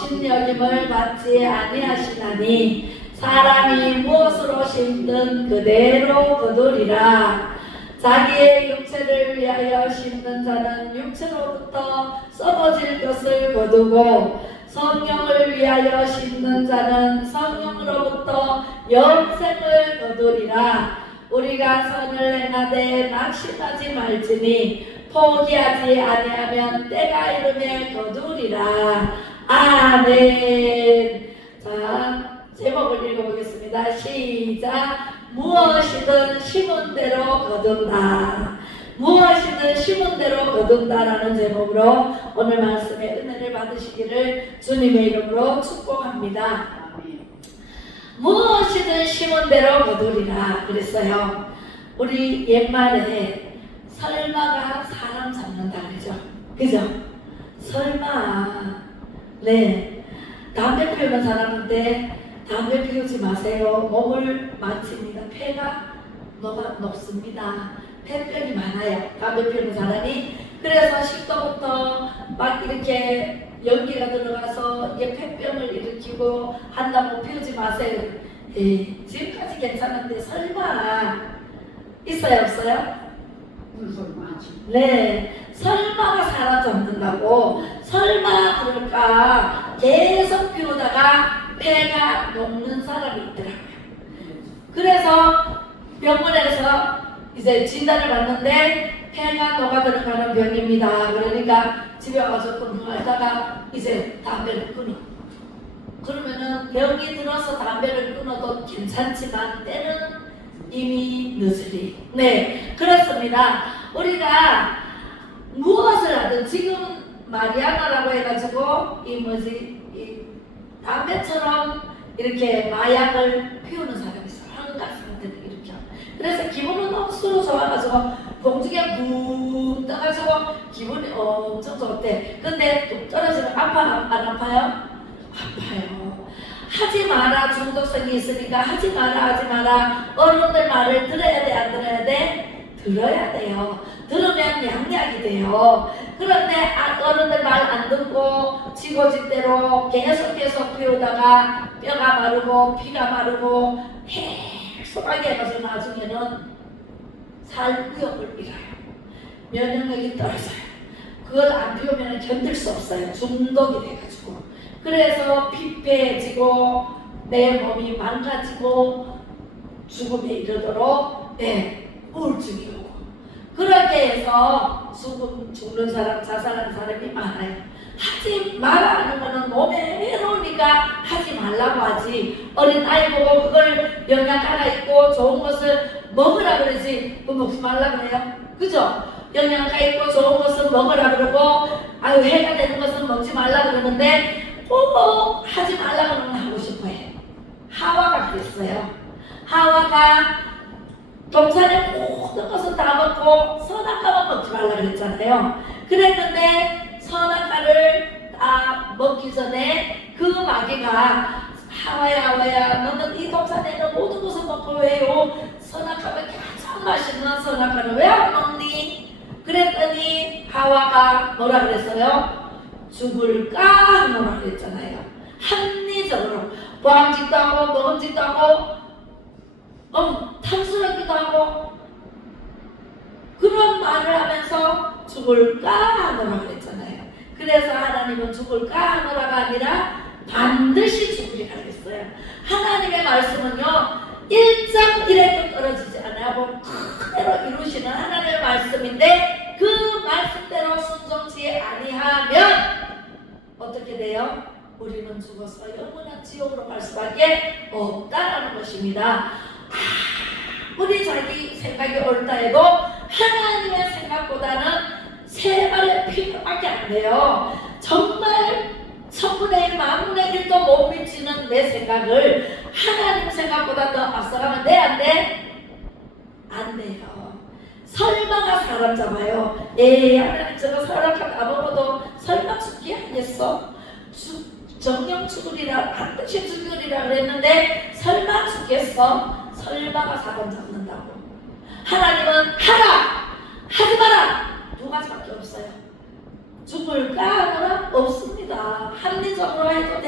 업신여김을 받지 아니하시나니 사람이 무엇으로 심든 그대로 거두리라. 자기의 육체를 위하여 심는 자는 육체로부터 썩어질 것을 거두고 성령을 위하여 심는 자는 성령으로부터 영생을 거두리라. 우리가 선을 행하되 낙심하지 말지니 포기하지 아니하면 때가 이르매 거두리라. 아멘. 자, 제목을 읽어보겠습니다. 시작. 무엇이든 심은 대로 거둔다. 무엇이든 심은 대로 거둔다라는 제목으로 오늘 말씀의 은혜를 받으시기를 주님의 이름으로 축복합니다. 무엇이든 심은 대로 거두리라 그랬어요. 우리 옛말에 설마가 사람 잡는다 그러죠. 그죠? 설마. 네. 담배 피우는 사람한테 담배 피우지 마세요. 몸을 망칩니다. 폐가 녹습니다. 폐병이 많아요. 담배 피우는 사람이. 그래서 식도부터 막 이렇게 연기가 들어가서 이게 폐병을 일으키고 한다고 피우지 마세요. 예, 지금까지 괜찮은데 설마 있어요 없어요? 네, 설마가 사람 잡는다고. 설마 그럴까 계속 피우다가 폐가 녹는 사람이 있더라고요. 그래서 병원에서 이제 진단을 받는데 폐가 녹아 들어가는 병입니다. 그러니까 집에 와서 끊어하다가 이제 담배를 끊어. 그러면은 병이 들어서 담배를 끊어도 괜찮지만 때는 이미 늦으리. 네, 그렇습니다. 우리가 무엇을 하든 지금 마리아나라고 해가지고 이 담배처럼 이렇게 마약을 피우는 사람이 있어요. 한국 학생들이 이렇게. 그래서 기분은 억수로 좋아가지고 공중에 붕 떠가지고 기분이 엄청 좋대. 근데 뚝 떨어지면 안 아파요? 아파요. 하지 마라. 중독성이 있으니까 하지 마라. 어른들 말을 들어야 돼, 안 들어야 돼? 들어야 돼요. 들으면 양약이 돼요. 그런데 어른들 말 안 듣고 지고지대로 계속 피우다가 뼈가 마르고 피가 마르고 해소하게 해서 나중에는 살구역을 잃어요. 면역력이 떨어져요. 그걸 안 피우면 견딜 수 없어요. 중독이 돼가지고. 그래서 피폐해지고 내 몸이 망가지고 죽음에 이르도록 우울증이 오고 그렇게 해서 죽는 사람, 자살하는 사람이 많아요. 하지 말라는 거는 몸에 해로우니까 하지 말라고 하지. 어린 아이 보고 그걸 영양가가 있고 좋은 것을 먹으라 그러지 그거 먹지 말라 그래요. 그죠? 영양가 있고 좋은 것을 먹으라 그러고 아유 해가 되는 것은 먹지 말라 그러는데 꼭 하지 말라 그러면 하고 싶어 해. 하와가 그랬어요. 하와가 동산에 모든 것은 다 먹고 선악과만 먹지 말라 그랬잖아요. 그랬는데 선악과를 다 먹기 전에 그 마귀가 하와야 너는 이 동산에 있는 모든 것을 먹고 왜요? 선악과가 가장 맛있는 선악과를 왜 안 먹니? 그랬더니 하와가 뭐라 그랬어요? 죽을까 하노라 그랬잖아요. 합리적으로 보암직도 하고 먹음직도 하고 탐스럽기도 하고 그런 말을 하면서 죽을까 하노라 그랬잖아요. 그래서 하나님은 죽을까 하노라가 아니라 반드시 죽으리라 그랬어요. 하나님의 말씀은요 1장 1회도 떨어지지 않아요. 그대로 이루시는 하나님의 말씀인데 그 말씀대로 순종치 아니하면 어떻게 돼요? 우리는 죽어서 영원한 지옥으로 갈 수밖에 없다라는 것입니다. 아무리 자기 생각이 옳다 해도 하나님의 생각보다는 세 발의 피밖에 안 돼요. 정말 1000분의 1, 10,000분의 1도 못 미치는 내 생각을 하나님 생각보다 더 앞서가면 돼? 안 돼? 안 돼요. 설마가 사람 잡아요. 하나님 저거 사람과 아무것도 설마 죽게 하겠어? 정령 죽으리라 반드시 죽으리라 그랬는데 설마 죽겠어? 설마가 사람 잡는다고. 하나님은 하라! 하지 마라! 두 가지밖에 없어요. 죽을까 하느라 없습니다. 합리적으로 해도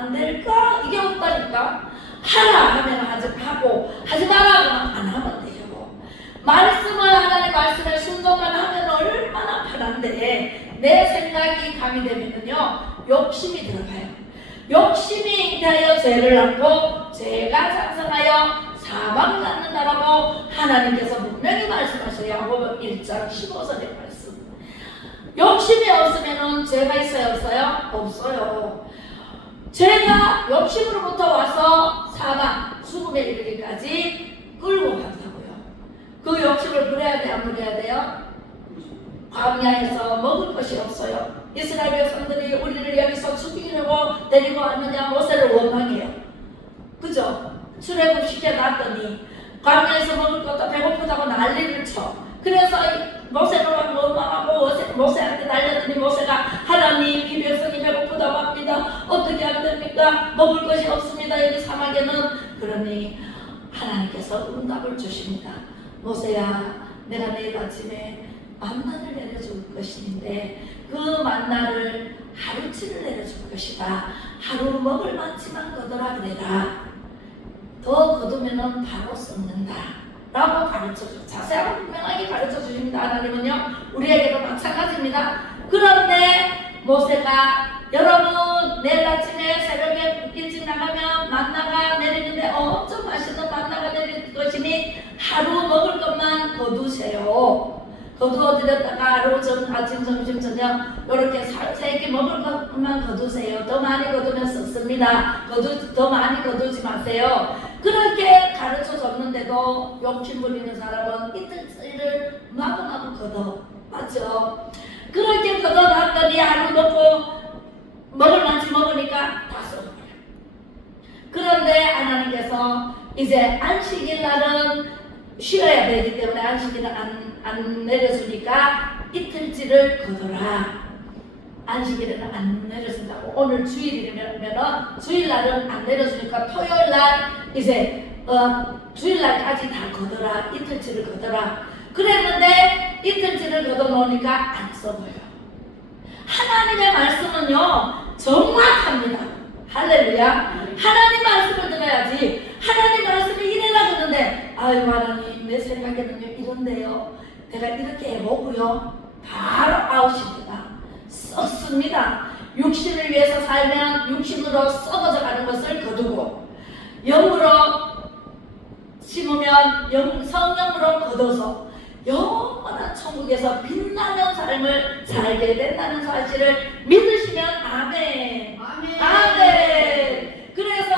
안 될까? 이게 없다니까. 하라 하면 하고 하지 마라 하면 안 하면 돼요. 말씀을 하나님 말씀에 순종만 하면 얼마나 편한데 내 생각이 가미되면요 욕심이 들어가요. 욕심이 잉태하여 죄를 낳고 죄가 장성하여 사망을 낳는다라고 하나님께서 분명히 말씀하셔요. 야고보 1장 15절의 말씀. 욕심이 없으면 죄가 있어요? 없어요? 없어요. 죄가 욕심으로부터 와서 사망, 죽음에 이르기까지 끌고 간다고요. 그 욕심을 부려야 돼, 안 부려야 돼요? 광야에서 먹을 것이 없어요. 이스라엘 백성들이 우리를 여기서 죽이려고 데리고 왔느냐 모세를 원망해요. 그죠? 출애굽 시켜놨더니 광야에서 먹을 것도 배고프다고 난리를 쳐. 그래서 모세를 원망하고 모세한테 날렸더니 모세가 하나님 이 백성이 배고프다고 합니다. 어떻게 하면 됩니까? 먹을 것이 없습니다. 여기 사막에는. 그러니 하나님께서 응답을 주십니다. 모세야, 내가 내일 아침에 만나를 내려줄 것인데 그 만나를 하루치를 내려줄 것이다. 하루 먹을 만치만 거두라 그래라. 더 거두면은 바로 썩는다 라고 가르쳐줘요. 자세하고 분명하게 가르쳐 주십니다. 하나님은요 우리에게도 마찬가지입니다. 그런데 모세가 여러분 내일 아침에 새벽에 일찍 나가면 만나가 내리는데 엄청 맛있는 만나가 내릴 것이니 하루 먹을 것만 거두세요. 거두어드렸다가 하루 아침 점심 저녁 이렇게 세끼 먹을 것만 거두세요. 더 많이 거두면 썩습니다. 더 많이 거두지 마세요. 그렇게 가르쳐 줬는데도 욕심 부리는 사람은 이틀치를 마구마구 거둬. 맞죠? 그렇게 거둬놨더니 하루 먹고 먹을 만치 먹으니까 다 썩어버려. 그런데 하나님께서 이제 안식일 날은 쉬어야 되기 때문에 안식일은 안 내려주니까 이틀치를 거둬라. 안식일에는 안 내려준다고. 오늘 주일이면 주일날은 안 내려주니까 토요일날 이제 주일날까지 다 거둬라. 이틀치를 거둬라. 그랬는데 이틀치를 거둬놓으니까 안 썩어요. 하나님의 말씀은요 정확합니다. 할렐루야. 하나님 말씀을 들어야지. 하나님 말씀이 이래라 그러는데 아유 하나님 내 생각에는요 이런데요 내가 이렇게 해보고요 바로 아웃입니다. 썩습니다. 육신을 위해서 살면 육신으로 썩어져 가는 것을 거두고 영으로 심으면 성령으로 거둬서 영원한 천국에서 빛나는 삶을 살게 된다는 사실을 믿으시면 아멘. 아멘. 아멘. 그래서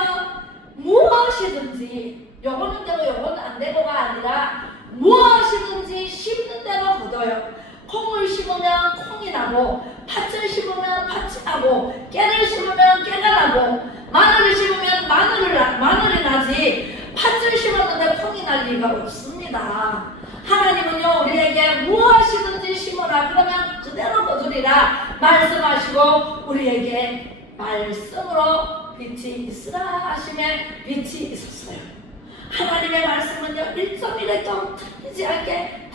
무엇이든지 요거는 되고 요거는 안 되고가 아니라 무엇이든지 심는 대로 거둬요. 콩을 심으면 콩이 나고 팥을 심으면 팥이 나고 깨를 심으면 깨가 나고 마늘을 심으면 마늘이 나지 팥을 심었는데 콩이 날 리가 없습니다. 하나님은요 우리에게 무엇이든지 심어라 그러면 그대로 거두리라 말씀하시고 우리에게 말씀으로 빛이 있으라 하심에 빛이 있었어요. 하나님의 말씀은요 1.1도 틀리지 않게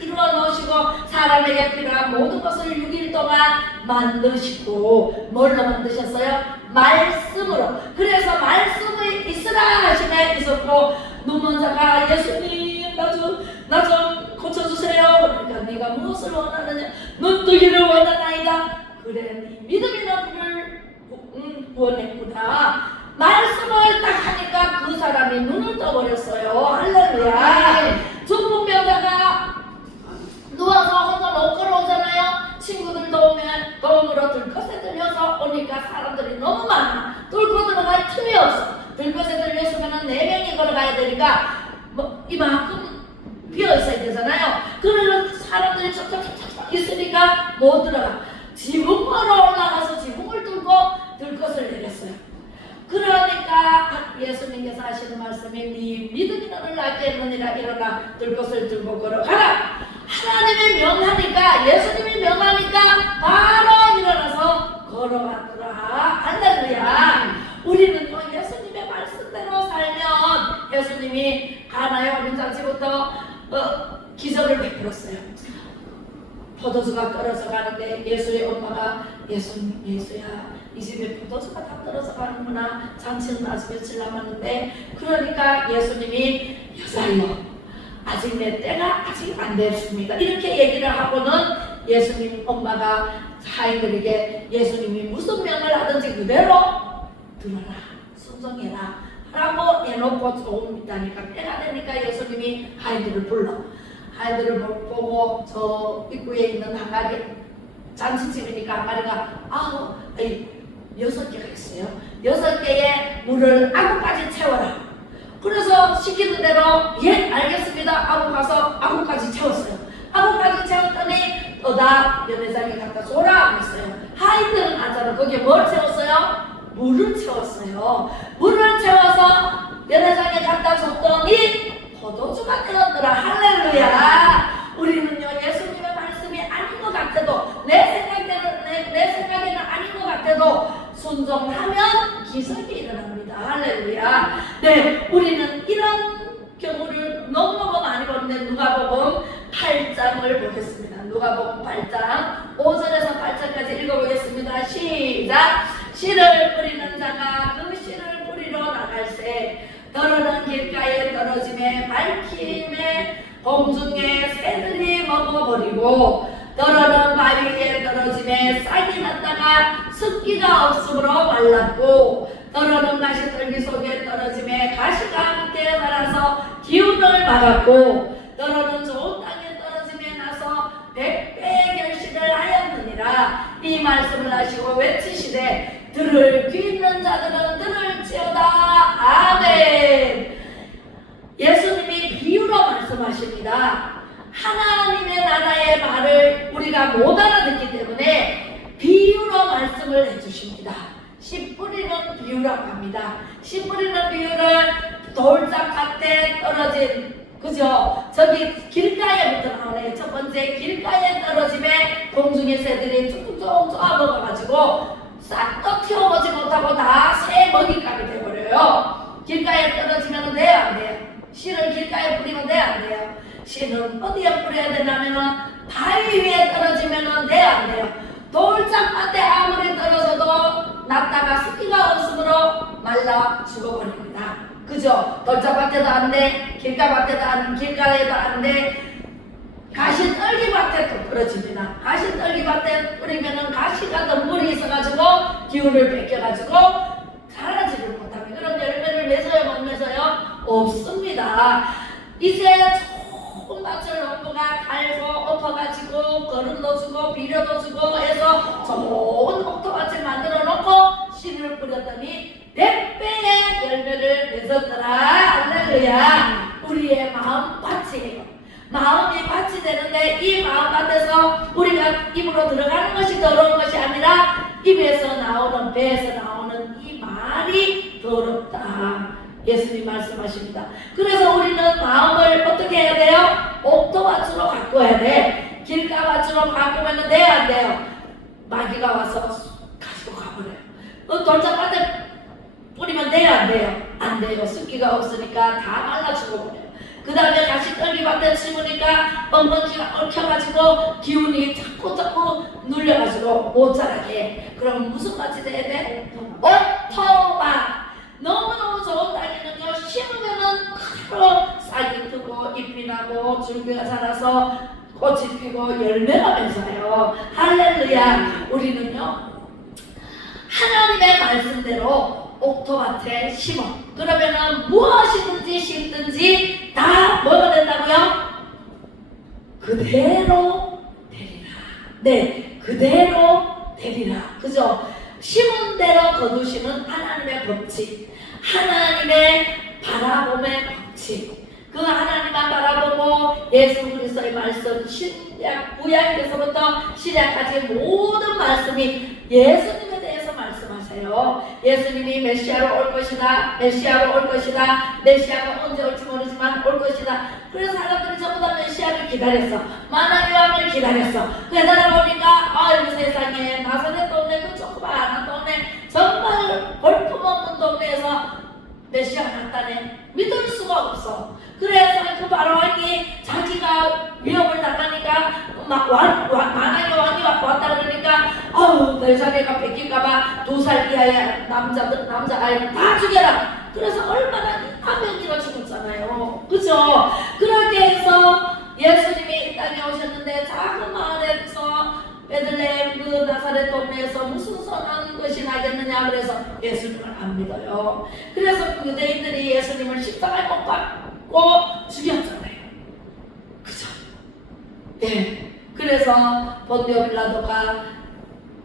이루어 놓으시고 사람에게 필요한 모든 것을 6일 동안 만드시고 뭘로 만드셨어요? 말씀으로. 그래서 말씀이 있으라 하심에 있었고 눈먼 자가 예수님 나 좀 고쳐주세요. 그러니까 네가 무엇을 원하느냐? 눈뜨기를 원하나이다. 그래 네 믿음이 너를 구원했구나. 말씀을 딱 하니까 그 사람이 눈을 떠버렸어요. 할렐루야. 중풍병자가 누워서 혼자 못 걸어오잖아요. 친구들 도움으로 들것에 들려서 오니까 사람들이 너무 많아. 뚫고 들어갈 틈이 없어. 들것에 들렸으면 4명이 걸어가야 되니까 이만큼 비어 있어야 되잖아요. 그러면 사람들이 쫙쫙쫙쫙 있으니까 못 들어가. 지붕으로 올라가서 지붕을 뚫고 들것을 내렸어요. 그러니까 예수님께서 하시는 말씀이 네 믿음이 너를 낫게 했느니라. 일어나 들것을 들고 걸어가라. 하나님이 명하니까 예수님이 명하니까 바로 일어나서 걸어갔더라. 할렐루야. 우리는요 예수님의 말씀대로 살면 예수님이 가나의 어린 잔치부터 기적을 베풀었어요. 포도주 포도주가 떨어져 가는데 예수의 엄마가 예수님, 예수야, 이 집에 포도주가 다 떨어져 가는구나. 잔치는 아직 며칠 남았는데, 그러니까 예수님이 여자여, 아직 내 때가 아직 안 됐습니다. 이렇게 얘기를 하고는 예수님 엄마가 하인들에게 예수님이 무슨 명을 하든지 그대로 들어라, 순종해라 라고 해놓고 조금 있다니까 때가 되니까 예수님이 하인들을 불러. 하인들을 보고 저 입구에 있는 항아리, 잔치집이니까 항아리가 6개가 있어요. 6개의 물을 아구까지 채워라. 그래서 시키는 대로 예 알겠습니다 하고 가서 아구까지 채웠어요. 아구까지 채웠더니 다 연회장에 갖다 줘라 했어요. 하인들은 알잖아. 거기에 뭘 채웠어요? 물을 채웠어요. 물을 채워서 연회장에 갖다 줬더니 포도주가 되었더라. 할렐루야. 우리는요 예수님의 말씀이 아닌 것 같아도 내 생각에는 아닌 것 같아도 순종하면 기적이 일어납니다. 할렐루야. 네, 우리는 이런 경우를 너무너무 많이 보는데 누가복음 8장을 보겠습니다. 누가복음 8장 5절에서 8절까지 읽어보겠습니다. 시작. 씨를 뿌리는 자가 그 씨를 뿌리러 나갈새 떨어는 길가에 떨어짐에 밝힘에 공중에 새들이 먹어버리고 떨어는 바위 위에 떨어짐에 싹이 났다가 습기가 없으므로 말랐고 떨어는 가시떨기 속에 떨어짐에 가시가 함께 자라서 기운을 막았고 떨어는 좋은 땅에 떨어짐에 나서 100배의 결실을 하였느니라. 이 말씀을 하시고 외치시되 들을 귀 있는 자들은 들을지어다. 아멘. 예수님이 비유로 말씀하십니다. 하나님의 나라의 말을 우리가 못 알아듣기 때문에 비유로 말씀을 해주십니다. 씨 뿌리는 비유라고 합니다. 씨 뿌리는 비유를 돌짝밭에 떨어진, 그죠? 저기 길가에부터 나오네. 첫 번째 길가에 떨어짐에 공중의 새들이 쭉쭉 쪼아먹어가지고 싹도 튀어오지 못하고 다 새 먹잇감이 돼버려요. 길가에 떨어지면 돼요, 안 돼요? 씨를 길가에 뿌리면 돼요, 안 돼요? 씨는 어디에 뿌려야 되냐면은 바위 위에 떨어지면은 돼요, 안 돼요? 돌짝밭에 아무리 떨어져도 났다가 습기가 없으므로 말라 죽어버립니다. 그죠? 돌짝밭에도 안 돼, 길가밭에도 안, 길가에도 안 돼. 가시떨기밭에 또 뿌려집니다. 가시떨기밭에 뿌리면은 가시가 덩굴이 있어가지고 기운을 뺏겨가지고 자라지를 못합니다. 그럼 열매를 맺어요, 못 맺어요? 없습니다. 이제 좋은 밭을 농부가 갈고 엎어가지고 거름도 주고 비료도 주고 해서 좋은 옥토밭을 만들어 놓고 씨를 뿌렸더니 100배의 열매를 맺었더라. 할렐루야. 우리의 마음밭이에요. 마음이 밭이 되는데 이 마음밭에서 우리가 입으로 들어가는 것이 더러운 것이 아니라 입에서 나오는, 배에서 나오는 이 말이 더럽다. 예수님 말씀하십니다. 그래서 우리는 마음을 어떻게 해야 돼요? 옥토밭으로 가꿔야 돼. 길가밭으로 가꾸면 돼요, 안 돼요? 마귀가 와서 가지고 가버려요. 돌짝밭에 뿌리면 돼요, 안 돼요? 안 돼요. 습기가 없으니까 다 말라 죽어버려요. 그 다음에 가시떨기밭에 심으니까 엉겅퀴가 얽혀가지고 기운이 자꾸 눌려가지고 못 자라게. 그럼 무슨 밭이 돼야 돼? 옥토밭. 너무너무 좋은 땅에는요, 심으면은 바로 싹이 트고 잎이 나고 줄기가 자라서 꽃이 피고 열매가 맺어요. 할렐루야. 우리는요 하나님의 말씀대로 옥토밭에 심어. 그러면은 무엇이든지 심든지 다 뭐가 된다고요? 그대로 되리라. 네, 그대로 되리라. 그죠? 심은 대로 거두시는 하나님의 법칙, 하나님의 바라봄의 법칙. 그 하나님만 바라보고 예수 그리스도의 말씀, 신약, 구약에서부터 신약까지 모든 말씀이 예수님에 대해서 말씀하세요. 예수님이 메시아로 올 것이다, 메시아로 올 것이다, 메시아가 언제 올지 모르지만 올 것이다. 그래서 사람들이 전부 다 메시아를 기다렸어. 만왕의 왕을 기다렸어. 그러다 보니까 아이고 세상에, 나사렛 동네 그 조그마한 동네, 정말 볼품없는 동네에서 메시아가 나타내. 믿을 수가 없어. 그래서 그 바로왕이 자기가 위협을 당하니까 만약에 왕이 왔다 그러니까 내 자리가 뺏길까봐 2살 이하의 남자아이를 다 죽여라. 그래서 얼마나 한명이나 죽었잖아요. 그죠? 그렇게 해서 예수님이 이 땅에 오셨는데 작은 마을에서 베들레헴 그 나사렛 동네에서 무슨 선한 것이 나겠느냐. 그래서 예수님을 안 믿어요. 그래서 유대인들이 예수님을 십자가에 못 박고 죽였잖아요. 그죠? 네. 그래서 본디오 빌라도가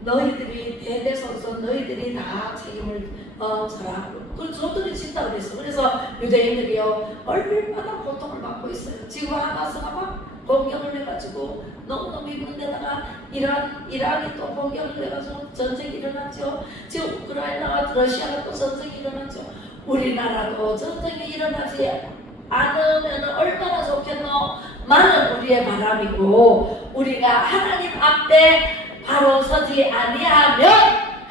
너희들이 대대손손 너희들이 다 책임을 져라. 그래서 저들이 진다 그랬어. 그래서 유대인들이요 얼마나 고통을 받고 있어요. 지금 하마스가 막 공격을 해가지고 너무너무 힘든 데다가 이란이 또 공격을 해가지고 전쟁이 일어났죠. 지금 우크라이나와 러시아가 또 전쟁이 일어났죠. 우리나라도 전쟁이 일어나지 않으면 얼마나 좋겠노. 많은 우리의 바람이고 우리가 하나님 앞에 바로 서지 아니하면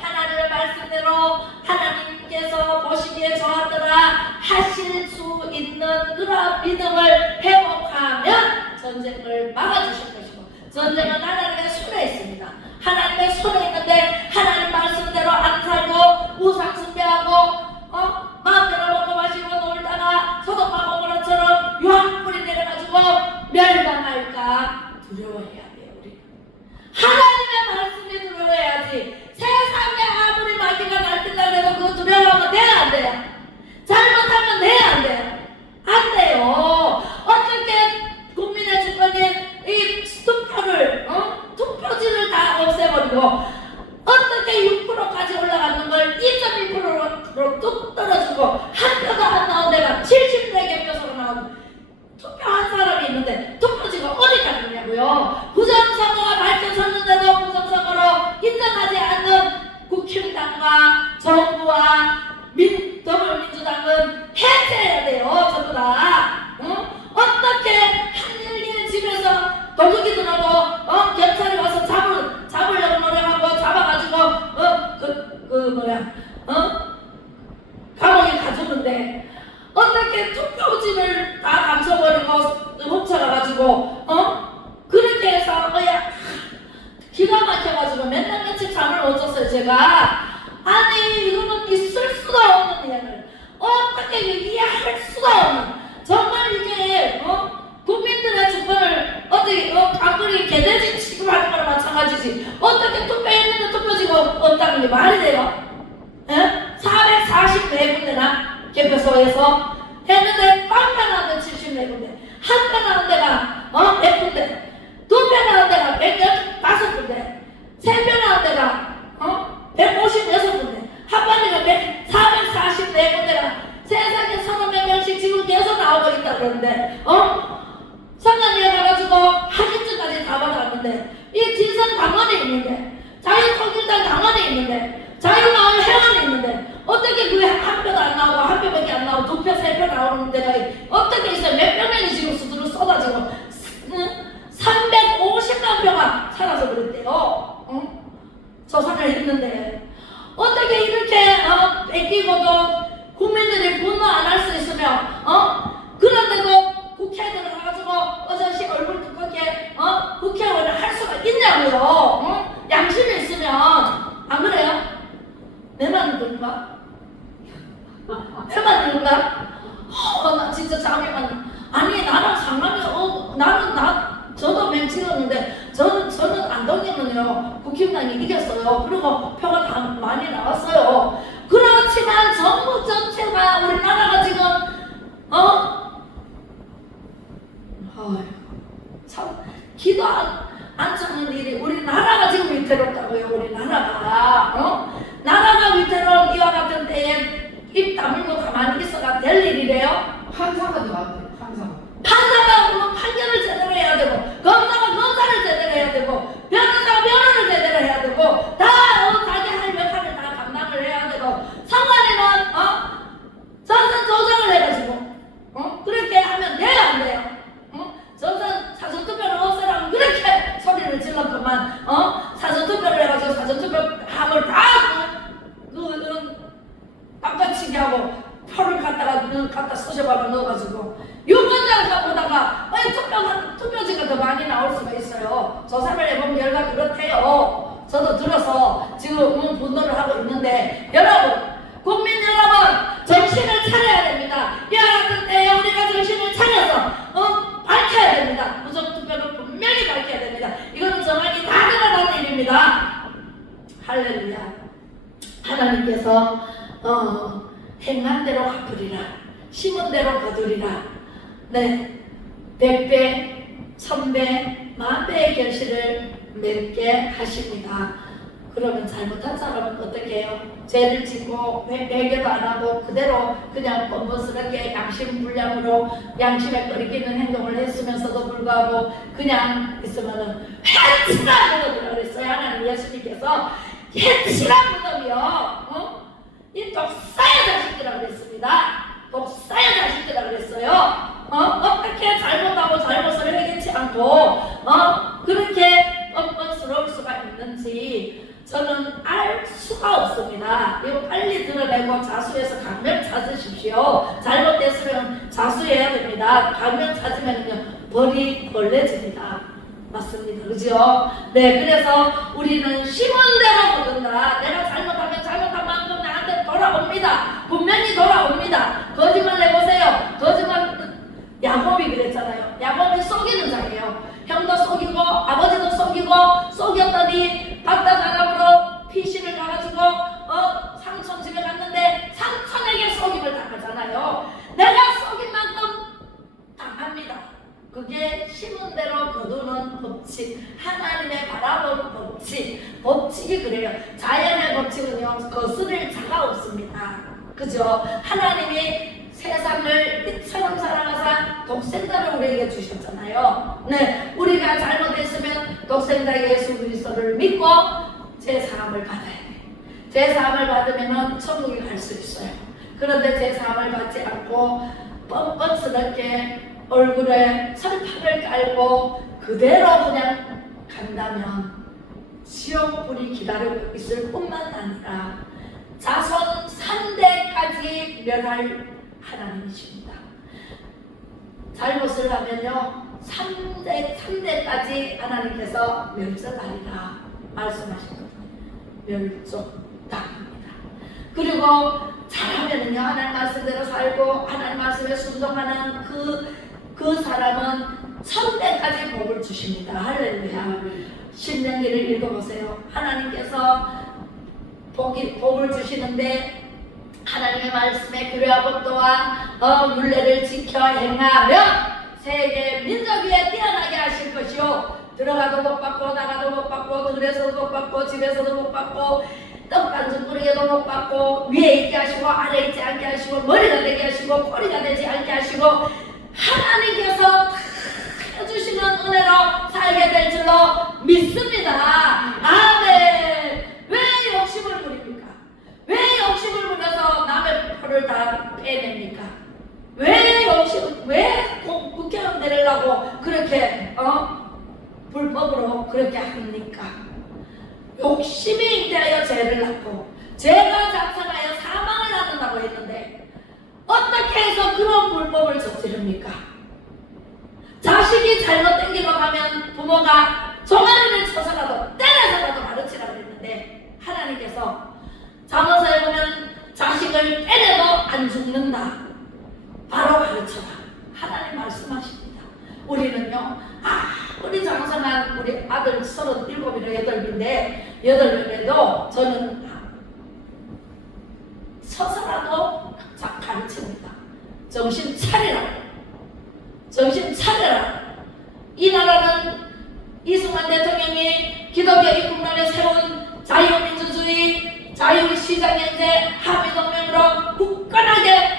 하나님의 말씀대로 하나님께서 보시기에 좋았더라 하실 수 있는 그런 믿음을 회복하면 전쟁을 막아주실 것이고 전쟁은 하나님의 손에 있습니다. 하나님의 손에 있는데 하나님 말씀대로 안 살고 우상 숭배하고 마음대로 먹고 마시고 놀다가 소돔과 고모라처럼 유황불이 내려가지고 멸망할까 두려워해야 돼요. 우리 하나님의 말씀이 두려워해야지. 세상에 아무리 마귀가 날뛴다 해도 그거 두려워하면 돼요 안 돼요? 잘못하면 돼요 안 돼요? 안 돼요. 어떻게 국민의 주권인 이 투표지를 다 없애버리고 어떻게 6%까지 올라가는 걸 2.2%로 뚝 떨어지고 한 표도 안 나온 데가 74개 표소가 나오고 투표한 사람이 있는데 투표지가 어디 갔느냐고요. 부정선거가 밝혀졌는데도 부정선거로 인정하지 않는 국힘당과 정부와 더불어민주당은 해체해야 돼요. 전부 다. 어떻게 한일기의 집에서 도둑이 들어도 경찰이 와서 잡으려고 노력하고 잡아가지고 감옥에 가두는데 어떻게 투표지를 다 감춰버리고 훔쳐가가지고 그렇게 해서 기가 막혀가지고 맨날 며칠 잠을 못 잤어요. 제가 아니 이거는 있을 수가 없는 일을 어떻게 이해할 수가 없는 정말 이게 국민들의 주권을 어떻게 각들이 개돼지 취급하는 거랑 마찬가지지. 어떻게 투표했는데 투표지가 없다는 게 말이 돼요? 444군데나 개표소에서 했는데 빵표 나온 데 74군데 한 표 나온 데가 100군데 2표 나온 데가 115군데 3표 나온 데가 156군데 한반도가 444군데가 세상에 3만 명씩 지금 계속 나오고 있다 그러는데 상관위에 가가지고 확인증까지 다 받아왔는데 이 진성 당원이 있는데 자유통일당 당원이 있는데 자유마을 회원이 있는데 어떻게 그게 한 표도 안 나오고 한 표밖에 안 나오고 2표, 3표 나오는 데가 어떻게 있어요? 몇백 명이 지금 수두로 쏟아지고 350만 표가 살아서 그랬대요. 조사를 했는데 어떻게 이렇게 뺏기고도 국민들이 분노 안 할 수 있으면 그런데도 국회에 들어가가지고 어저씨 얼굴 두껍게 국회의원을 할 수가 있냐고요. 양심이 있으면 안 그래요? 내만 그런가? 내만 그런가? 나 진짜 자기만 아니 나랑 상관이 저도 맨 찍었는데 저는 안동에는요 국힘당이 이겼어요. 그리고 표가 다 많이 나왔어요. 그렇지만 정부 전체가 우리나라가 지금 참 기도 안 차는 일이 우리나라가 지금 위태롭다고요. 우리나라가 나라가 위태로운 이와 같은 때에 입 다물고 가만히 있어가 될 일이래요. 판사가 나왔대요. 판사가 판결을 제대로 해야 되고 검사가 검사를 제대로 해야 되고 변호사가 변호를 제대로 해야 되고 다 자기 할 역할을 다 감당을 해야 되고 상관에는 전선 조정을 해가지고 그렇게 하면 돼요 안 돼요? 전선 사전투표를 없애라고 그렇게 소리를 질렀구만 사전투표를 해가지고 사전투표 함을 다 바꿔치기 하고 표를 갖다 쑤셔박아 넣어가지고 유권자를 갖고 오다가 투표지가 더 많이 나올 수가 있어요. 조사를 해본 결과 그렇대요. 저도 들어서 지금 분노를 하고 있는데, 여러분, 국민 여러분, 정신을 차려야 됩니다. 이와 같은 때에 우리가 정신을 차려서 밝혀야 됩니다. 부정투표는 분명히 밝혀야 됩니다. 이거는 정확히 다 드러난 일입니다. 할렐루야. 하나님께서 행한 대로 갚으리라, 심은 대로 거두리라. 네, 100배, 1000배, 10,000배의 결실을 맺게 하십니다. 그러면 잘못한 사람은 어떻게 해요? 죄를 짓고 회개도 안 하고 그대로 그냥 뻔뻔스럽게 양심불량으로 양심에 꺼리끼는 행동을 했으면서도 불구하고 그냥 있으면은 해치라 무덤이라고 그랬어요. 하나님 예수님께서 해치라 무덤이요. 이 독사의 자식들이라고 그랬습니다. 독사의 자식들이라고 그랬어요. 어떻게 잘못하고 잘못을 해결치 않고 그렇게 뻔뻔스러울 수가 있는지 저는 알 수가 없습니다. 이거 빨리 드러내고 자수해서 강명 찾으십시오. 잘못됐으면 자수해야 됩니다. 강명 찾으면요 벌이 벌레집니다. 맞습니다. 그죠? 네, 그래서 우리는 심은 대로 거둔다. 내가 잘못하면 잘못한 만큼 나한테 돌아옵니다. 분명히 돌아옵니다. 거짓말 해보세요. 거짓말, 야곱이 그랬잖아요. 야곱이 속이는 자예요. 형도 속이고 아버지도 속이고 속였더니 바다 사람으로 피신을 가가지고 삼촌 집에 갔는데 삼촌에게 속임을 당하잖아요. 내가 속인 만큼 당합니다. 그게 심은 대로 거두는 법칙, 하나님의 바라보는 법칙, 법칙이 그래요. 자연의 법칙은요 거스를 자가 없습니다. 그죠? 하나님이 세상을 이처럼 사랑하사 독생자를 우리에게 주셨잖아요. 네, 우리가 잘못했으면 독생자 예수 그리스도를 믿고 제사함을 받아야 돼. 제사함을 받으면 천국에 갈 수 있어요. 그런데 제사함을 받지 않고 뻔뻔스럽게 얼굴에 설탕을 깔고 그대로 그냥 간다면 지옥불이 기다리고 있을 뿐만 아니라 자손 3대까지 멸할 하나님이십니다. 잘못을 하면요 3대까지 하나님께서 멸절하리라 말씀하셨거든요. 멸족당합니다. 그리고 잘하면은요 하나님 말씀대로 살고 하나님 말씀에 순종하는 그 사람은 1000대까지 복을 주십니다. 할렐루야. 신명기를 읽어보세요. 하나님께서 복을 주시는데 하나님의 말씀에 규례하고 또한 율례를 지켜 행하면 세계 민족 위에 뛰어나게 하실 것이요 들어가도 못 받고 나가도 못 받고 들에서도 못 받고 집에서도 못 받고 떡반죽 뿌리에도 못 받고 위에 있게 하시고 아래에 있지 않게 하시고 머리가 되게 하시고 꼬리가 되지 않게 하시고 하나님께서 해주시는 은혜로 살게 될 줄로 믿습니다. 아멘. 왜 욕심을 부립니까? 왜 욕심을 부려서 남의 표를 다 빼냅니까? 왜 국회의원 되려고 그렇게 불법으로 그렇게 합니까? 욕심이 인대하여 죄를 낳고 죄가 작성하여 사망을 낳는다고 했는데 어떻게 해서 그런 불법을 저지릅니까? 자식이 잘못된 길로 가면 부모가 종아리를 쳐서라도 때려서라도 가르치라고 했는데 하나님께서 잠언서에 보면 자식을 때려도 안 죽는다. 바로 가르쳐라. 하나님 말씀하십니다. 우리는요 우리 장성한 우리 아들 37이나 8인데 8명에도 저는 서서라도 가르칩니다. 정신 차리라. 정신 차려라. 이 나라는 이승만 대통령이 기독교 입국론에 세운 자유민주주의, 자유시장경제, 한미동맹으로 굳건하게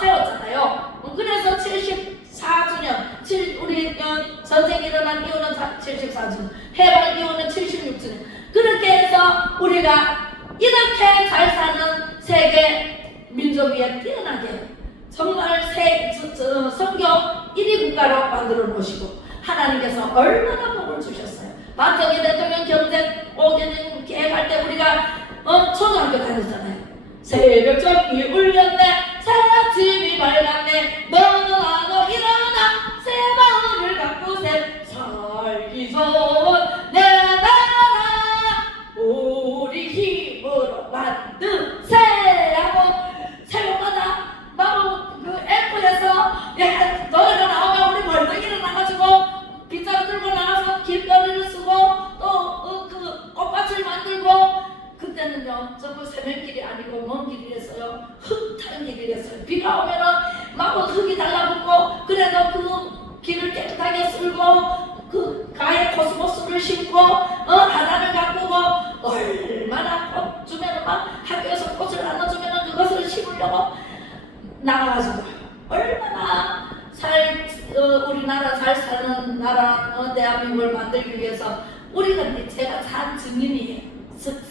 세웠잖아요. 그래서 74주년, 우리 전쟁이 일어난 이후는 74주년, 해방 이후는 76주년. 그렇게 해서 우리가 이렇게 잘 사는 세계 민족 위에 뛰어나게 정말 성경 1위 국가로 만들어 놓으시고 하나님께서 얼마나 복을 주셨어요. 박정희 대통령 경제 5개년 계획할 때 우리가 초등학교 다녔잖아요. 새벽적이 울렸네 새 아침이 밝았네 너도 나도 일어나 새 마음을 갖고 새 살기 좋은 만드세 하고 새벽마다 막 그 앰프에서 노래가 나오면 우리 벌떡 일어나가지고 빗자루 들고 나가서 길거리를 쓰고 또 그 꽃밭을 만들고 그때는요 전부 세면길이 아니고 먼 길이랬어요. 흙 탄 길이랬어요. 비가 오면은 막 흙이 달라붙고 그래도 그 길을 깨끗하게 쓸고 그 가에 코스모스를 심고 하나를 가꾸고 얼마나 꽃 주면은 막 학교에서 꽃을 나눠주면은 그것을 심으려고 나가가지고 얼마나 우리나라 잘 사는 나라 대한민국을 만들기 위해서 우리가 제가 산 증인이에요.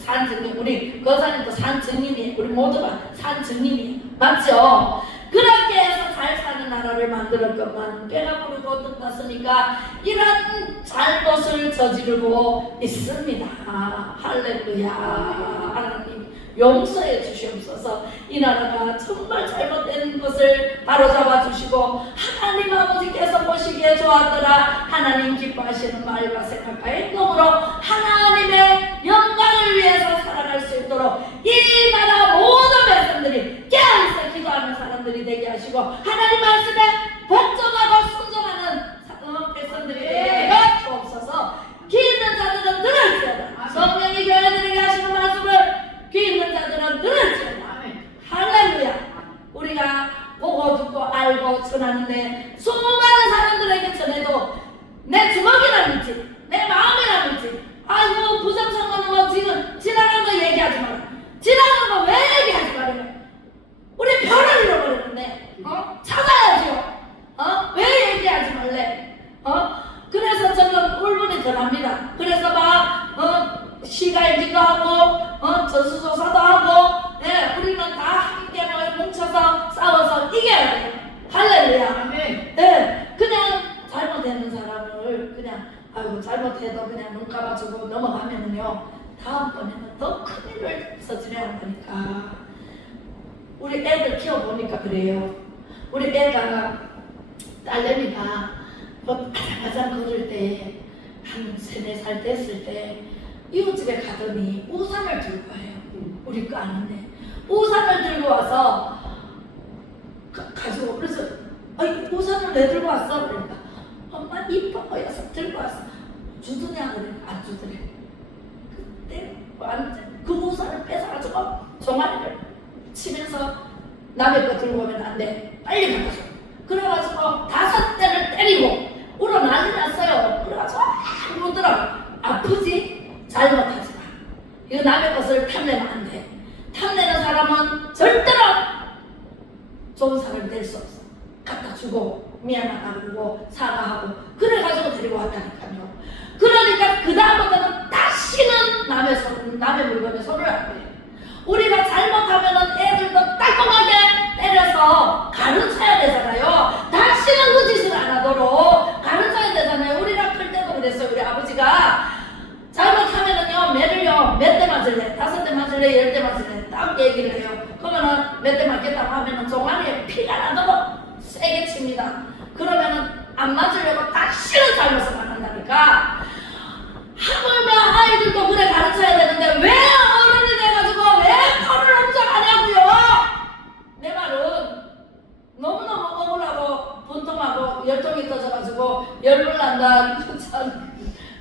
산 증인, 우리 거사님도 산 증인이에요. 우리 모두가 산 증인이에요. 맞죠? 그렇게 해서 잘 사는 나라를 만들었건만 배가 부르고 등 땄으니까 이런 잘못을 저지르고 있습니다. 할렐루야. 하나님 용서해 주시옵소서. 이 나라가 정말 잘못된 것을 바로잡아 주시고 하나님 아버지께서 보시기에 좋았더라. 하나님 기뻐하시는 말과 생각과 행동으로 하나님의 영광을 위해서 살아갈 수 있도록 이 나라 모든 백성들이 깨어있어 기도하는 사람들이 되게 하시고 하나님 말씀에 복종하고 순종하는 백성들이 되게 주옵소서. 귀 있는 자들은 들을지어다. 성령이 교회들에게 하시는 말씀을 귀 있는 자들은 들을지어다. 할렐루야. 우리가 보고 듣고 알고 전하는데 수많은 사람들에게 전해도 내 주먹이라 믿지, 내 마음이라 믿지. 아이고 부정선거는 뭐 지금 지나간 거 얘기하지 마라. 지나간 거 왜 얘기하지 말아요? 우리 별을 잃어버렸는데 찾아야죠. 왜 얘기하지 말래? 그래서 저는 울분이 덜합니다. 그래서 막 시갈지도 하고 전수조사도 하고 우리는 다 함께 뭉쳐서 싸워서 이겨야 돼요. 할렐루야. 아멘. 그냥 잘못되는 사람을 그냥 아이고 잘못해도 그냥 눈 감아주고 넘어가면은요 다음번에는 더 큰일을 저지르야 한다니까. 우리 애들 키워보니까 그래요. 우리 애가 딸내미가 가장 걸을 때 한 3-4살 됐을 때 이웃집에 가더니 우산을 들고 와요. 우리 거 아는데 우산을 들고 와서 가지고 그래서 우산을 왜 들고 왔어? 그러니까 엄마 이뻐 보여서 들고 왔어. 주드냐? 그러니까 안 주더래. 그때 완전 그 우산을 뺏어가지고 종아리를 치면서 남의 거 들고 오면 안 돼. 빨리 갖다 줘. 그래가지고 5대를 때리고 울어 난리 났어요. 그래가지고 울더라고. 아프지? 잘못하지 마. 이거 남의 것을 탐내면 안 돼. 탐내는 사람은 절대로 좋은 사람이 될 수 없어. 갖다 주고 미안하다고 그러고 사과하고 그래가지고 데리고 왔다니까요. 그러니까 그 다음부터는 다시는 남의 물건에 손을 안 대. 우리가 잘못하면은 애들도 따끔하게 때려서 가르쳐야 되잖아요. 다시는 그 짓을 안 하도록 가르쳐야 되잖아요. 우리가 클 때도 그랬어요. 우리 아버지가 잘못하면은요 매를요 몇 대 맞을래? 5대 맞을래? 10대 맞을래? 딱 얘기를 해요. 그러면은 몇 대 맞겠다고 하면은 종아리에 피가 나도록 세게 칩니다. 그러면은 안 맞으려고 다시는 잘못을 안 한다니까. 하물며 아이들도 그래 가르쳐야 되는데 왜 어른이 돼가지고 왜 코를 엄청하냐고요. 내 말은 너무너무 억울하고 분통하고 열통이 터져가지고 열불 난다.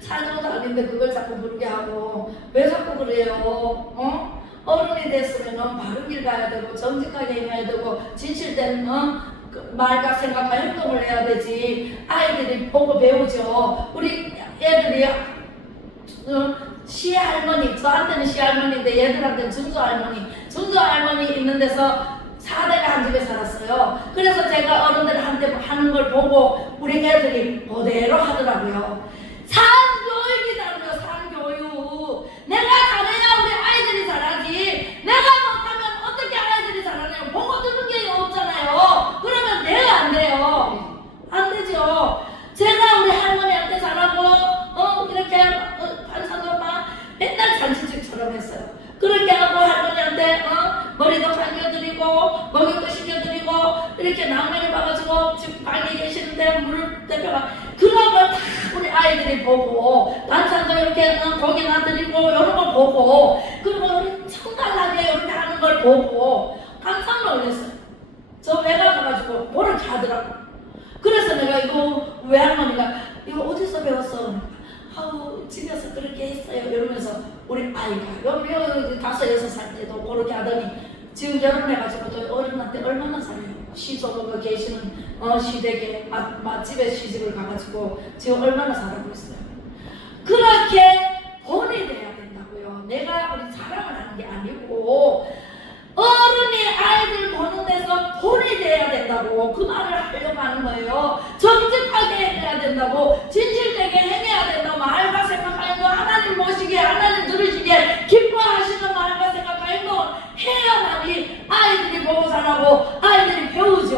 찬양도 아닌데 그걸 자꾸 부르게 하고 왜 자꾸 그래요? 어른이 됐으면 바른 길 가야 되고 정직하게 해야 되고 진실된 그 말과 생각과 행동을 해야 되지. 아이들이 보고 배우죠. 우리 애들이 시할머니, 저한테는 시할머니인데 얘들한테는 증조할머니 있는 데서 4대가 한 집에 살았어요. 그래서 제가 어른들한테 하는 걸 보고 우리 애들이 그대로 하더라고요. 산교육이라고요. 산교육. 내가 잘해야 우리 아이들이 잘하지. 내가 못하면 어떻게 아이들이 잘하냐고. 보고 듣는 게 없잖아요. 그러면 돼요 안 돼요? 안 되죠. 제가 우리 할머니한테 잘하고 이렇게 판사도 막 맨날 잔치집처럼 했어요. 그렇게 하고 할머니한테 머리도 감겨드리고 먹을 거 시켜드리고 이렇게 낭만을 봐가지고 지금 방에 계시는데 물을 대표가 그런 걸 다 우리 아이들이 보고 반찬도 이렇게 고기나 드리고 이런 걸 보고 그리고 우리 청달하게 보고 깜짝 놀랐어요. 저 외가 가가지고 뭐를 하더라고. 그래서 내가 이거 외할머니가 이거 어디서 배웠어? 아우 집에서 그렇게 했어요. 이러면서 우리 아이가 여기 5, 6살 때도 그렇게 하더니 지금 결혼해가지고 또 어른한테 얼마나 잘해요. 시조가 계시는 시댁에 맛집에 시집을 가가지고 지금 얼마나 잘하고 있어요. 그렇게 본이 돼야 된다고요. 내가 우리 자랑을 하는 게 아니고 어른이 아이들 보는 데서 본이 돼야 된다고 그 말을 하려고 하는 거예요. 정직하게 해야 된다고, 진실되게 행해야 된다고, 말과 생각과 행동, 하나님 모시게, 하나님 들으시게 기뻐하시는 말과 생각과 행동을 해야만이 아이들이 보고 자라고 아이들이 배우죠.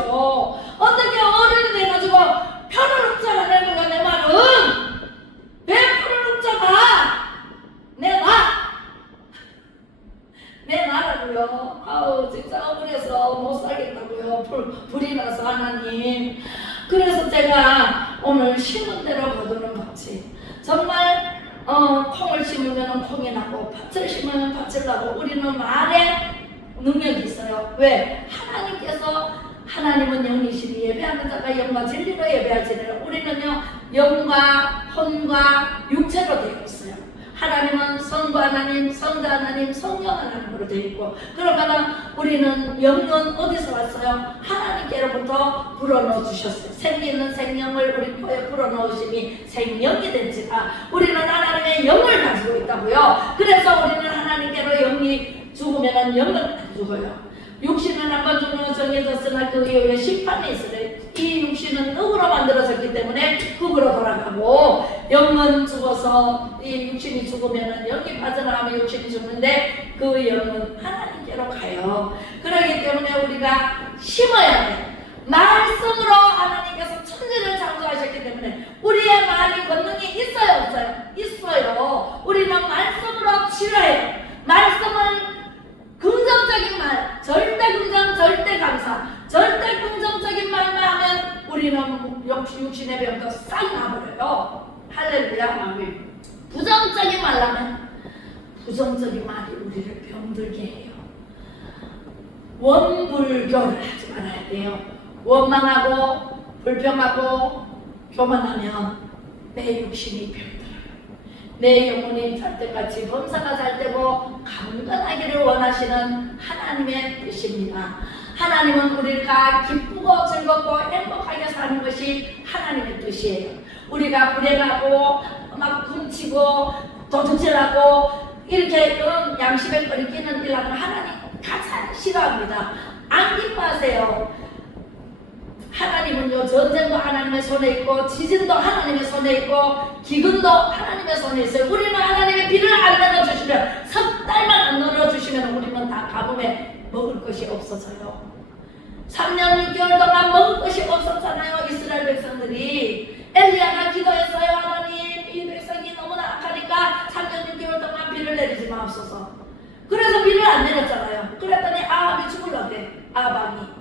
어떻게 어른이 돼가지고 편을 흡자가 될 거야. 내 말은 왜 편을 흡자가 내 나라고요. 아우 진짜 억울해서 못 살겠다고요. 불이 나서 하나님. 그래서 제가 오늘 심은 대로 거두는 법칙. 정말 콩을 심으면 콩이 나고 밭을 심으면 밭을 나고 우리는 말에 능력이 있어요. 왜? 하나님은 영이시니 예배하는 자가 영과 진리로 예배할지니라. 우리는요 영과 혼과 육체로 되어 있어요. 하나님은 성부 하나님, 성자 하나님, 성령 하나님으로 되어 있고, 그러면 우리는 영은 어디서 왔어요? 하나님께로부터 불어넣어 주셨어요. 생기 있는 생명을 우리 코에 불어넣으시니 생명이 된지라. 우리는 하나님의 영을 가지고 있다고요. 그래서 우리는 하나님께로 영이 죽으면 영은 안 죽어요. 육신은 한번 죽으면 정해졌으나 그 이후에 심판이 있으래. 이 육신은 흙으로 만들어졌기 때문에 흙으로 돌아가고, 영은 죽어서 이 육신이 죽으면 영이 빠져나가면 육신이 죽는데 그 영은 하나님께로 가요. 그렇기 때문에 우리가 심어야 돼. 말씀으로 하나님께서 천지를 창조하셨기 때문에 우리의 말이 권능이 있어요 없어요? 있어요. 우리는 말씀으로 치료해요. 말씀을 긍정적인 말, 절대 긍정, 절대 감사, 절대 긍정적인 말만 하면 우리는 육신의 병도 싹 나버려요. 할렐루야. 아멘. 부정적인 말라면 부정적인 말이 우리를 병들게 해요. 원불교를 하지 말아야 돼요. 원망하고 불평하고 교만하면 내 육신이 병들어요. 내 영혼이 잘 때같이 범사가 잘 되고 강건하기를 원하시는 하나님의 뜻입니다. 하나님은 우리가 기쁘고 즐겁고 행복하게 사는 것이 하나님의 뜻이에요. 우리가 불행하고 막 훔치고 도둑질하고 이렇게 양심에 거리끼는 일하는 하나님 가장 싫어합니다. 안 기뻐하세요. 하나님은요 전쟁도 하나님의 손에 있고 지진도 하나님의 손에 있고 기근도 하나님의 손에 있어요. 우리는 하나님의 비를 안 내려주시면 석 달만 안 내려주시면 우리는 다 가뭄에 먹을 것이 없어져요. 3년 6개월 동안 먹을 것이 없었잖아요. 이스라엘 백성들이. 엘리야가 기도했어요. 하나님 이 백성이 너무나 악하니까 3년 6개월 동안 비를 내리지 마옵소서. 그래서 비를 안 내렸잖아요. 그랬더니 아합이 죽으려대. 아합이.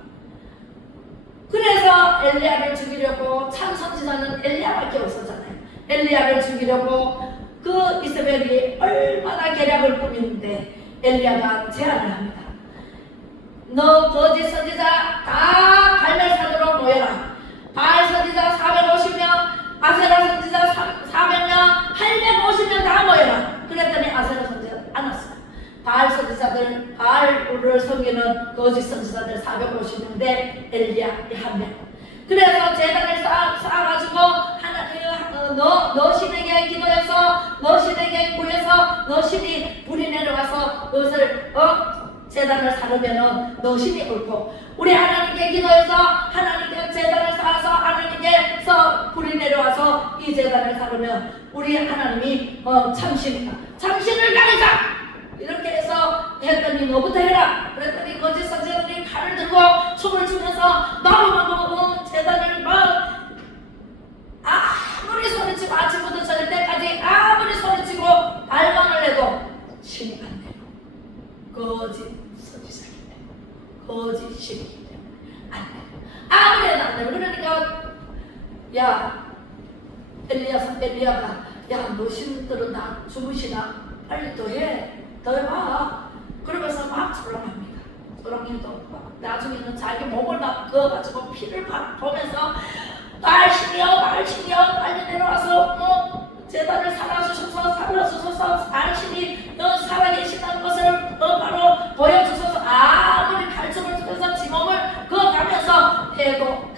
그래서 엘리야를 죽이려고 참 선지자는 엘리야밖에 없었잖아요. 엘리야를 죽이려고 그 이세벨이 얼마나 계략을 꾸미는데 엘리야가 제안을 합니다. 너 거짓 선지자 다 갈멜산으로 모여라. 바알 선지자 450명, 아세라 선지자 400명, 850명 다 모여라. 그랬더니 아세라 선지자 안 왔어요. 바알 선지자들, 바알을 섬기는 거짓 선지자들 450명인데 엘리야 한 명. 그래서 제단을 쌓아가지고 하나님 너 신에게 기도해서 너 신에게 구해서 너 신이 불이 내려와서 그것을 제단을 사르면은 너 신이 옳고 우리 하나님께 기도해서 하나님께 제단을 쌓아서 하나님께서 불이 내려와서 이 제단을 사르면 우리 하나님이 참신이다. 참신을 가리자. 이렇게 해서 했더니 너부터 해라. 그랬더니 거짓 선지자들이 칼을 들고 춤을 추면서 마구마구 재단을 막 아무리 소리치고 아침부터 저녁 때까지 아무리 소리치고 발광을 해도 신이 안 돼요. 거짓 선지자이기 때문에 거짓 신이기 때문에 안 돼요. 아무리 해도 안 돼요. 그러니까 야 엘리야가 야 너 신들은 나 주무시나 빨리 또 해. 더 해봐. 그러면서 막 조롱합니다. 그러면도 나중에는 자기 목을 막 그어가지고 피를 보면서 말씀이여 빨리 내려와서 제단을 살아주셔서 당신이 살아계신다는 것을 바로 보여주셔서 아무리 칼춤을 주면서 지몸을 그어가면서 해도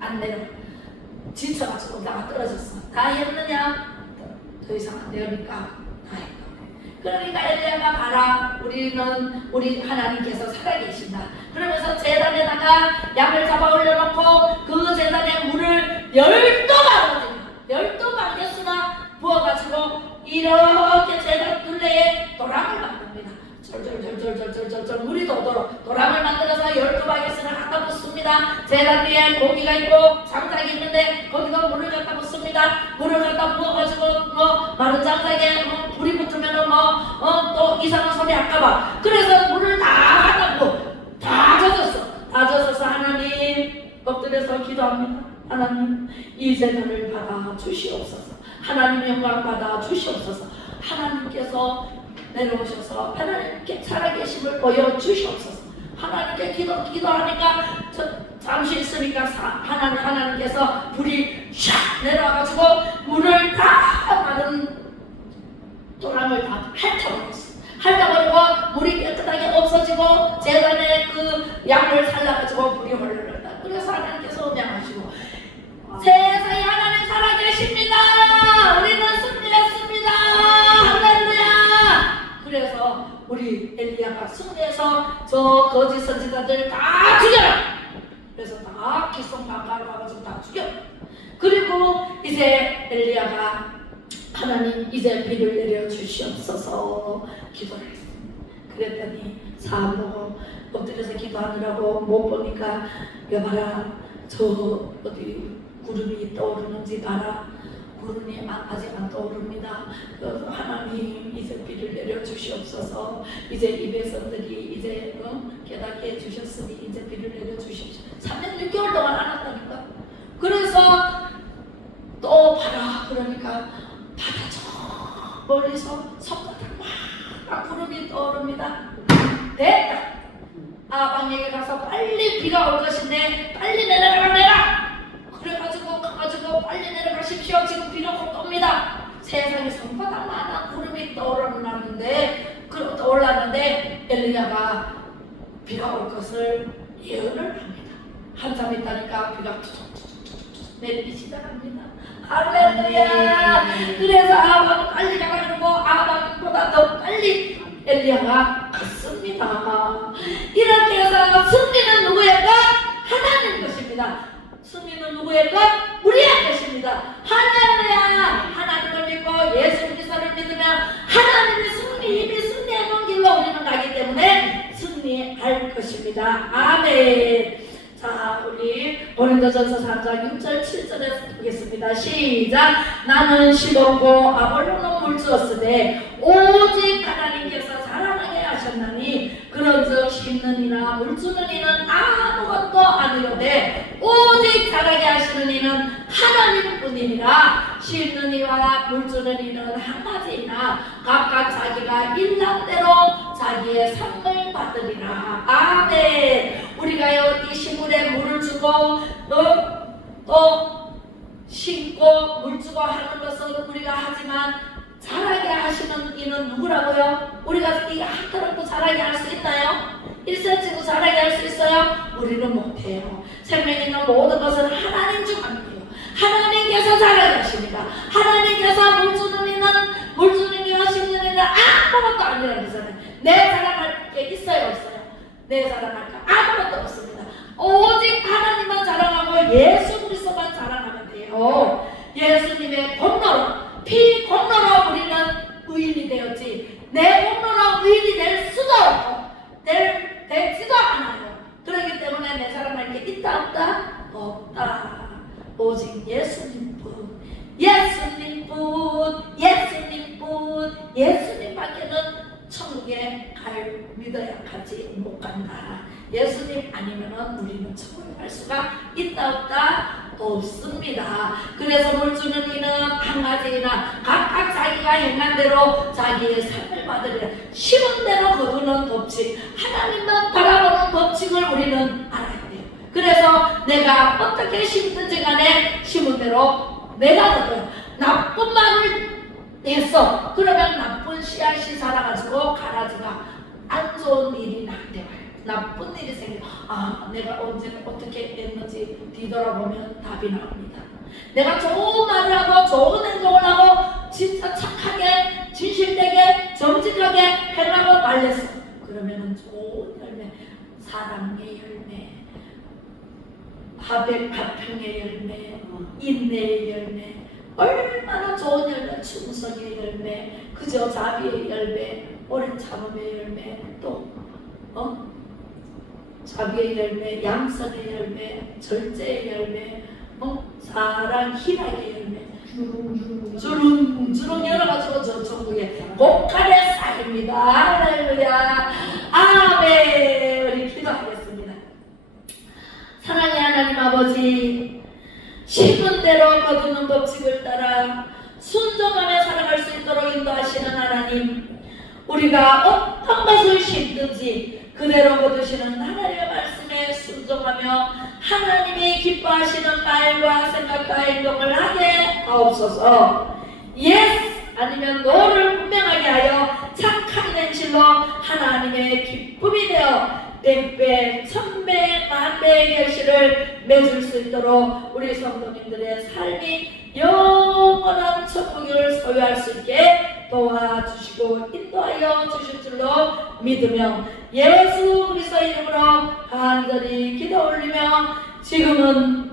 안 내려. 지쳐가지고 나가 떨어졌어. 다 했느냐? 더 이상 안 되니까 다 했다. 그러니까 엘리야가 봐라, 우리 하나님께서 살아계신다. 그러면서 제단에다가 양을 잡아 올려놓고 그 제단에 물을 12방울 예수나 부어가지고 이렇게 제단 둘레에 도랑을 만듭니다. 절절절절절절절 물이 도도록 도랑을 만들어서 12바게스를 갖다 붓습니다. 제단 위에 고기가 있고 장작이 있는데 거기다 물을 갖다 붓습니다. 물을 갖다 부어가지고 마른 장작에 불이 붙으면 또 이상한 소리 할까봐 그래서 물을 다 갖다 부어 다 젖었어. 하나님 엎드려서 기도합니다. 하나님 이 제단을 받아 주시옵소서. 하나님 영광 받아 주시옵소서. 하나님께서 내려오셔서 하나님께 살아계심을 보여주시옵소서. 하나님께 기도하니까 잠시 있으니까 하나님께서 불이 샥 내려와가지고 물을 다 마른 도랑을 다 핥아버리고 물이 깨끗하게 없어지고 제단에 그 양을 살라가지고 물이 흘러간다. 그래서 하나님께서 음양하시고 세상에 하나님 살아계십니다. 우리는 승리했습니다. 할렐루야. 그래서 우리 엘리야가 승리해서 저 거짓 선지자들 다 죽여라. 그래서 다 기성방가로 와가지고 다 죽여. 그리고 이제 엘리야가 하나님 이제 비를 내려 주시옵소서 기도를 했어요. 그랬더니 사람보고 엎드려서 기도하느라고 못 보니까 여봐라 저 어디 구름이 떠오르는지 봐라. 구름이 아직 안 떠오릅니다. 하나님 이제 비를 내려 주시옵소서. 이제 이 백성들이 이제 깨닫게 해주셨으니 이제 비를 내려 주십시오. 3년 6개월 동안 안 왔다니까. 그래서 또 봐라 그러니까 바다 저 멀리서 석가탄 막 구름이 떠오릅니다. 됐다. 아방에게 가서 빨리 비가 올 것인데 빨리 내려라. 그래가지고 빨리 내려가십시오. 지금 비가 곧 옵니다. 세상에 성바닥 많은 구름이 떠올랐는데 엘리야가 비가 올 것을 예언을 합니다. 한참 있다니까 비가 내리기 시작합니다. 할렐루야. 그래서 아방 빨리 가라 그러고 아방보다 더 빨리 엘리야가 갔습니다. 이렇게 해서 승리는 누구일까? 하나님 것입니다. 승리는 누구일까? 우리의 것입니다. 할렐루야. 하나님을 믿고 예수 그리스도를 믿으면 하나님이 이미 승리해 놓은 길로 우리는 가기 때문에 승리할 것입니다. 아멘. 자, 우리 고린도전서 3장 6절 7절에 보겠습니다. 시작. 나는 심었고 아볼로는 물주었으되 오직 하나님께서 자라나게 하셨나니 그런즉 심는 이나 물주는 이는 아무것도 아니로되 오직 자라게 하시는 이는 하나님뿐이니라. 심는 이와 물주는 이는 한 가지이나 각각 자기가 일한 대로 자기의 상을 받으리라. 아멘. 우리가요 이 식물에 물을 주고 또 심고 물 주고 하는 것은 우리가 하지만 자라게 하시는 이는 누구라고요? 우리가 이 한 그릇도 자라게 할 수 있나요? 1cm도 자라게 할 수 있어요? 우리는 못해요. 생명 있는 모든 것은 하나님 중 아니에요. 하나님께서 자라게 하십니다. 하나님께서 물 주는 이와 심는 이는 아무것도 아니라는 거잖아요. 내 자랑할 게 있어요 없어요? 내 자랑할 게 아무것도 없습니다. 오직 하나님만 자랑하고 예수 그리스도만 자랑하면 돼요. 예수님의 공로로 피 공로로 우리는 의인이 되었지 내 공로로 의인이 될 수도 없고 되지도 않아요. 그렇기 때문에 내 자랑할 게 있다 없다? 없다. 오직 예수님뿐 예수님밖에는 천국에 믿어야 가지 못 간다. 예수님 아니면은 우리는 천국에 갈 수가 있다 없다? 없습니다. 그래서 물 주는 이는 한 가지이나 각각 자기가 행한 대로 자기의 삶을 받으리라. 심은 대로 거두는 법칙. 하나님만 바라보는 법칙을 우리는 알아야 돼요. 그래서 내가 어떻게 심든지 간에 심은 대로 내가 그래요. 나쁜 말을 했어. 그러면 나쁜 씨앗이 자라가지고 가라지가 안 좋은 일이 나한테 와요. 나쁜 일이 생겨. 아, 내가 언제 어떻게 했는지 뒤돌아보면 답이 나옵니다. 내가 좋은 말을 하고 좋은 행동을 하고 진짜 착하게 진실되게 정직하게 행하고 말렸어. 그러면은 좋은 열매, 사랑의 열매, 화평의 열매, 인내의 열매, 얼마나 좋은 열매, 충성의 열매, 그저 자비의 열매, 오랜 참음의 열매, 또 자비의 열매, 양선의 열매, 절제의 열매, 사랑, 희락의 열매, 주렁주렁 열어가지고 저 천국에 복칼에 쌓입니다. 할렐루야, 아멘. 우리 기도하겠습니다. 사랑의 하나님 아버지, 심은 대로 거두는 법칙을 따라 순종하며 살아갈 수 있도록 인도하시는 하나님, 우리가 어떤 것을 심든지 그대로 거두시는 하나님의 말씀에 순종하며 하나님이 기뻐하시는 말과 생각과 행동을 하게 하옵소서. 예스 아니면 노를 분명하게 하여 착한 행실로 하나님의 기쁨이 되어 백배, 천배, 만배의 결실을 맺을 수 있도록 우리 성도님들의 삶이 영원한 천국을 소유할 수 있게 도와주시고 인도하여 주실 줄로 믿으며 예수 그리스도의 이름으로 간절히 기도 올리며 지금은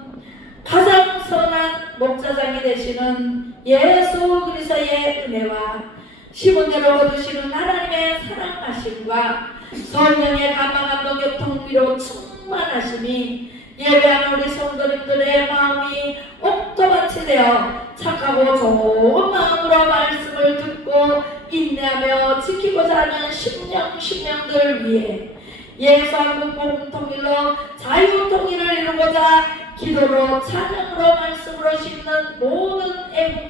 가장 선한 목자장이 되시는 예수 그리스도의 은혜와 심은 대로 거두시는 하나님의 사랑하심과 성령의 감망감동 교통비로 충만하심이 예배하는 우리 성도님들의 마음이 옥토밭이 되어 착하고 좋은 마음으로 말씀을 듣고 인내하며 지키고자 하는 심령들 위해 예수 한국 복음 통일로 자유 통일을 이루고자 기도로 찬양으로 말씀으로 심는 모든 애국